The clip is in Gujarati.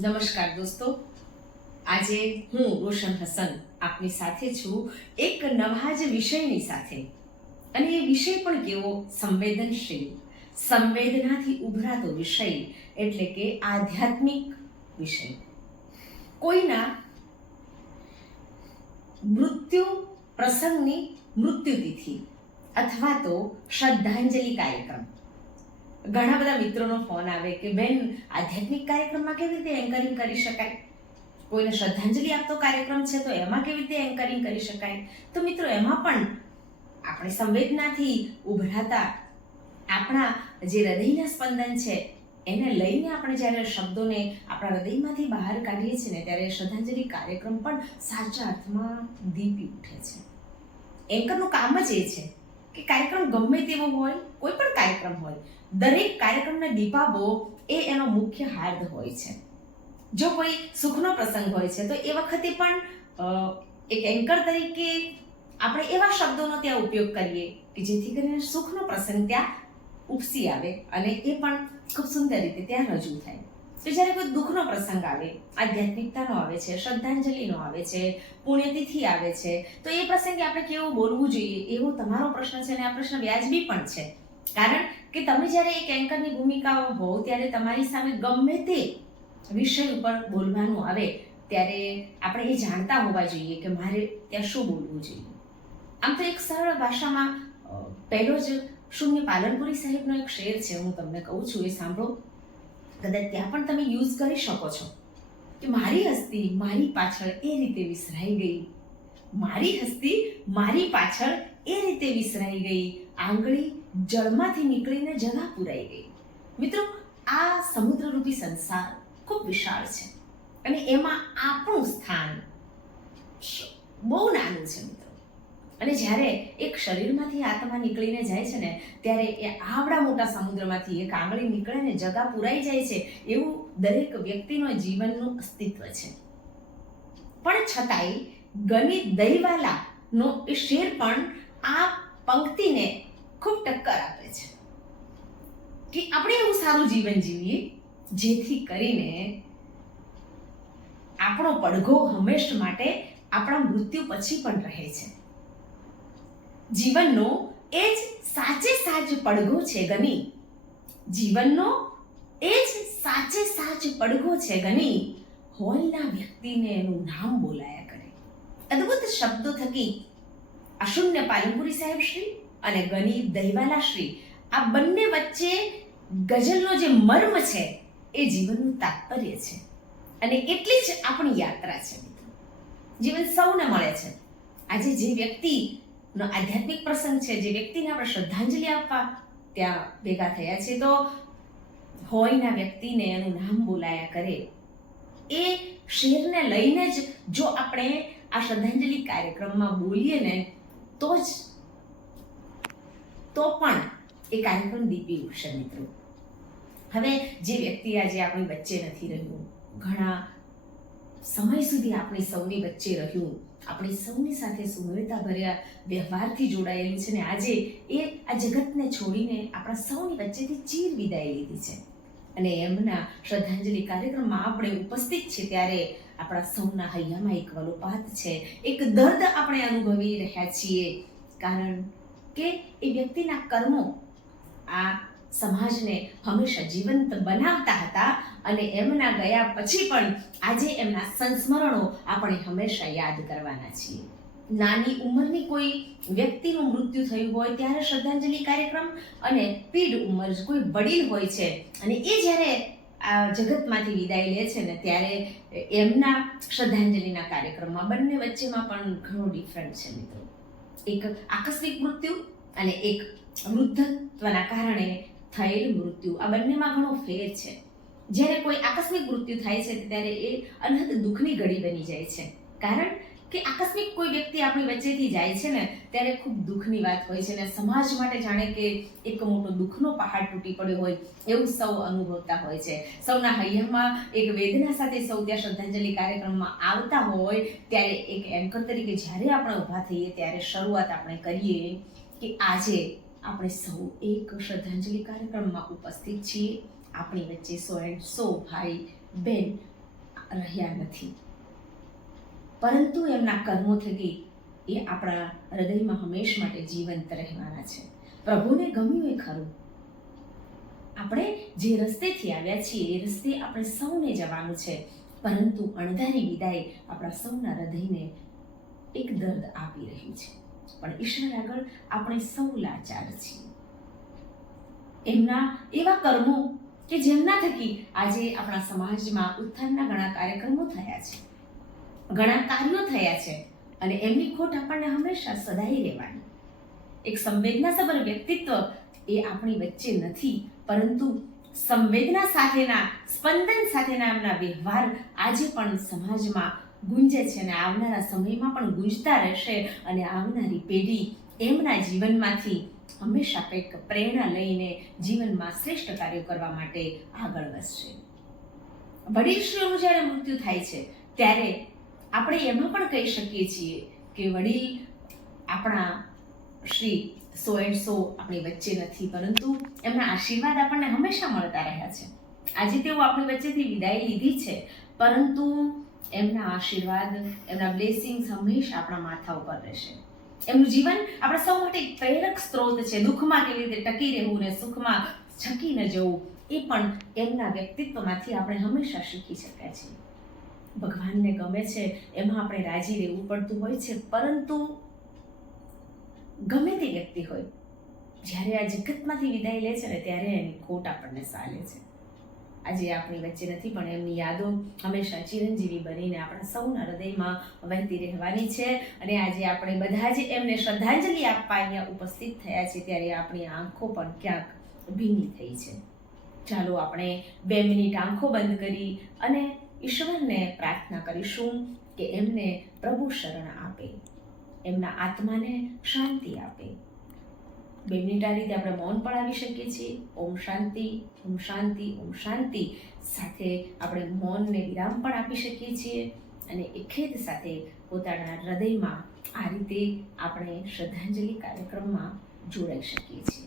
નમસ્કાર દોસ્તો. આજે હું રોશન હસન આપની સાથે છું. એક નવા જ વિષયની સાથે. અને એ વિષય પણ કેવો સંવેદનશીલ, સંવેદનાથી ઉભરાતો વિષય, એટલે કે આધ્યાત્મિક વિષય. કોઈના મૃત્યુ પ્રસંગની મૃત્યુતિથિ અથવા તો શ્રદ્ધાંજલિ કાર્યક્રમ. ઘણા બધા મિત્રોનો ફોન આવે કે, બેન, આધ્યાત્મિક કાર્યક્રમમાં કેવી રીતે એન્કરિંગ કરી શકાય? કોઈને શ્રદ્ધાંજલિ આપતો કાર્યક્રમ છે તો એમાં કેવી રીતે એન્કરિંગ કરી શકાય? તો મિત્રો, એમાં પણ આપણે સંવેદનાથી ઉભરાતા આપણા જે હૃદયના સ્પંદન છે, એને લઈને આપણે જ્યારે શબ્દોને આપણા હૃદયમાંથી બહાર કાઢીએ છીએ ને, ત્યારે શ્રદ્ધાંજલિ કાર્યક્રમ પણ સાચા અર્થમાં દીપી ઉઠે છે. એન્કરનું કામ જ એ છે કે કાર્યક્રમ ગમે તેવો હોય, કોઈ પણ કાર્યક્રમ હોય, દરેક કાર્યક્રમને દીપાવો એ એનો મુખ્ય હાર્દ હોય છે. જો કોઈ સુખનો પ્રસંગ હોય છે, તો એ વખતે પણ એક એન્કર તરીકે આપણે એવા શબ્દોનો ત્યાં ઉપયોગ કરીએ કે જેથી કરીને સુખનો પ્રસંગ ત્યાં ઉપસી આવે અને એ પણ ખૂબ સુંદર રીતે ત્યાં રજૂ થાય. તો જ્યારે કોઈ દુઃખનો પ્રસંગ આવે, આધ્યાત્મિકતાનો આવે છે, શ્રદ્ધાંજલિનો આવે છે, પુણ્યતિથિ આવે છે, તો એ પ્રસંગે આપણે કેવું બોલવું જોઈએ, એવો તમારો પ્રશ્ન છે અને આ પ્રશ્ન વ્યાજબી પણ છે. કારણ કે તમે જ્યારે એક એન્કરની ભૂમિકા હો ત્યારે તમારી સામે ગમે તે વિષય ઉપર બોલવાનું આવે, ત્યારે આપણે એ જાણતા હોવા જોઈએ કે મારે ત્યાં શું બોલવું જોઈએ. આમ તો એક સરળ ભાષામાં પહેલો જ શૂન્ય પાલનપુરી સાહેબનો એક શેર છે, હું તમને કહું છું, એ સાંભળો. કદાચ ત્યાં પણ તમે યુઝ કરી શકો છો. કે મારી હસ્તી મારી પાછળ એ રીતે વિસરાઈ ગઈ. મારી હસ્તી મારી પાછળ એ રીતે વિસરાઈ ગઈ. આંગળી જળમાંથી નીકળીને જગા પુરાઈ ગઈ. મિત્રો, આ સમુદ્રરૂપી સંસાર ખૂબ વિશાળ છે. અને એમાં આપણું સ્થાન બહુ નાનું છે, મિત્રો. અને જ્યારે એક શરીરમાંથી આત્મા નીકળીને જાય છે ને, ત્યારે એ આવડા મોટા સમુદ્રમાંથી એક આંગળી નીકળે ને જગા પુરાઈ જાય છે, એવું દરેક વ્યક્તિનો જીવનનું અસ્તિત્વ છે. પણ છતાંય ગણિત દહીવાલાનો એ શેર પણ આ પંક્તિને ખૂબ ટક્કર આપે છે. કે આપણે એવું સારું જીવન જીવીએ, જેથી કરીને આપણો પડઘો હંમેશ માટે આપણા મૃત્યુ પછી પણ રહે છે. જીવનનો એ જ સાચે સાચ પડઘો છે ગની. જીવનનો એ જ સાચે સાચ પડઘો છે ગની. હોલના વ્યક્તિને એનું નામ બોલાયા કરે. અદ્ભુત શબ્દો થકી અશુન્ય પાલનપુરી સાહેબ શ્રી અને ગની દહીવાલા શ્રી, આ બંને વચ્ચે ગઝલનો જે મર્મ છે એ જીવનનું તાત્પર્ય છે. અને એટલી જ આપણી યાત્રા છે જીવન સૌને મળે છે. આજે જે વ્યક્તિનો આધ્યાત્મિક પ્રસંગ છે, જે વ્યક્તિને આપણે શ્રદ્ધાંજલિ આપવા ત્યાં ભેગા થયા છે, તો હોયના વ્યક્તિને એનું નામ બોલાયા કરે. એ શેરને લઈને જ જો આપણે આ શ્રદ્ધાંજલિ કાર્યક્રમમાં બોલીએ ને, તો જ, તો પણ એ કાર્યક્રમ દીપી ઉઠશે મિત્રો. હવે જે વ્યક્તિ આજે આપણી વચ્ચે નથી રહ્યું, ઘણા સમય સુધી આપણી સૌની વચ્ચે રહ્યું. આપણી સૌની સાથે સુંદરતા ભર્યા વ્યવહારથી જોડાયેલું છે ને આજે એ આ જગતને છોડીને આપણા સૌની વચ્ચેથી ચીર વિદાય લીધી છે. અને એમના શ્રદ્ધાંજલિ કાર્યક્રમમાં આપણે ઉપસ્થિત છે ત્યારે આપણા સૌના હૈયામાં એક વલોપાત છે. એક દર્દ આપણે અનુભવી રહ્યા છીએ. કારણ કે એ વ્યક્તિના કર્મો આ સમાજને હંમેશા જીવંત બનાવતા હતા અને એમના ગયા પછી પણ આજે એમના સંસ્મરણો આપણે હંમેશા યાદ કરવાના છીએ. નાની ઉંમરની કોઈ વ્યક્તિનું મૃત્યુ થયું હોય ત્યારે શ્રદ્ધાંજલિ કાર્યક્રમ અને પીઢ ઉંમર કોઈ વડીલ હોય છે અને એ જ્યારે આ જગતમાંથી વિદાય લે છે ને ત્યારે એમના શ્રદ્ધાંજલિના કાર્યક્રમમાં બંને વચ્ચેમાં પણ ઘણો ડિફરન્ટ છે મિત્રો. એક આકસ્મિક મૃત્યુ અને એક વૃદ્ધત્વના કારણે થયેલ મૃત્યુ. આ બંનેમાં ઘણો ફેર છે. જ્યારે કોઈ આકસ્મિક મૃત્યુ થાય છે, ત્યારે એ અનહદ દુઃખની ઘડી બની જાય છે. કારણ કે આકસ્મિક કોઈ વ્યક્તિ આપણી વચ્ચેથી જાય છે ને, ત્યારે ખૂબ દુઃખની વાત હોય છે અને સમાજ માટે જાણે કે એક મોટો દુઃખનો પહાડ તૂટી પડ્યો હોય, એવું સૌ અનુભવતા હોય છે. સૌના હૈયામાં એક વેદના સાથે સૌ ત્યાં શ્રદ્ધાંજલિ કાર્યક્રમમાં આવતા હોય, ત્યારે એક એન્કર તરીકે જ્યારે આપણે ઊભા થઈએ, ત્યારે શરૂઆત આપણે કરીએ કે આજે આપણે સૌ એક શ્રદ્ધાંજલિ કાર્યક્રમમાં ઉપસ્થિત છીએ. આપણી વચ્ચે સો એન્ડ સો ભાઈ બેન રહ્યા નથી. પરંતુ એમના કર્મો થકી એ આપણા હૃદયમાં હંમેશ માટે જીવંત રહેવાના છે. પ્રભુને ગમ્યું એ ખરું. આપણે જે રસ્તેથી આવ્યા છીએ, એ રસ્તે આપણે સૌને જવાનું છે. પરંતુ અણધારી વિદાય આપણા સૌના હૃદયને એક દર્દ આપી રહ્યું છે. પણ ઈશ્વર આગળ આપણે સૌ લાચાર છીએ. એમના એવા કર્મો કે જેમના થકી આજે આપણા સમાજમાં ઉત્થાનના ઘણા કાર્યક્રમો થયા છે. ઘણા કાર્યો થયા છે અને એમની ખોટ આપણને હંમેશા સદાઈ રહેવાની. એક સંવેદનાસભર વ્યક્તિત્વ એ આપણી વચ્ચે નથી, પરંતુ સંવેદના સાથેના, સ્પંદન સાથેના એમના વ્યવહાર આજે પણ સમાજમાં ગુંજે છે અને આવનારા સમયમાં પણ ગુંજતા રહેશે અને આવનારી પેઢી એમના જીવનમાંથી હંમેશા કંઈક પ્રેરણા લઈને જીવનમાં શ્રેષ્ઠ કાર્યો કરવા માટે આગળ વધશે. વડીલશ્રીઓનું જ્યારે મૃત્યુ થાય છે, ત્યારે આપણે એમાં પણ કહી શકીએ છીએ કે વડીલ આપણા શ્રી સો એન્ડ સો આપણી વચ્ચે નથી, પરંતુ એમના આશીર્વાદ આપણને હંમેશા મળતા રહ્યા છે. આજે તેઓ આપણી વચ્ચેથી વિદાય લીધી છે, પરંતુ એમના આશીર્વાદ, એમના બ્લેસિંગ્સ હંમેશા આપણા માથા ઉપર રહેશે. એમનું જીવન આપણા સૌ માટે એક પ્રેરક સ્ત્રોત છે. દુઃખમાં કેવી રીતે ટકી રહેવું ને સુખમાં છકી ન જવું, એ પણ એમના વ્યક્તિત્વમાંથી આપણે હંમેશા શીખી શકાય છે. ભગવાનને ગમે છે, એમાં આપણે રાજી રહેવું પડતું હોય છે, પરંતુ ગમે તે વ્યક્તિ હોય, જ્યારે આ જગતમાંથી વિદાય લે છે ને, ત્યારે એની ખોટ આપણને સાલે છે. આજે આપણી વચ્ચે નથી, પણ એમની યાદો હંમેશા ચિરંજીવી બનીને આપણા સૌના હૃદયમાં વહેતી રહેવાની છે. અને આજે આપણે બધા જ એમને શ્રદ્ધાંજલિ આપવા અહીંયા ઉપસ્થિત થયા છે ત્યારે આપણી આંખો પણ ક્યાંક ભીની થઈ છે. ચાલો આપણે બે મિનિટ આંખો બંધ કરી અને ઈશ્વરને પ્રાર્થના કરીશું કે એમને પ્રભુ શરણ આપે, એમના આત્માને શાંતિ આપે. બે મિનિટ રીતે આપણે મૌન પણ આવી શકીએ છીએ. ઓમ શાંતિ ઓમ શાંતિ ઓમ શાંતિ સાથે આપણે મૌનને વિરામ પણ આપી શકીએ છીએ અને એ ખેદ સાથે પોતાના હૃદયમાં આ રીતે આપણે શ્રદ્ધાંજલિ કાર્યક્રમમાં જોડાઈ શકીએ છીએ.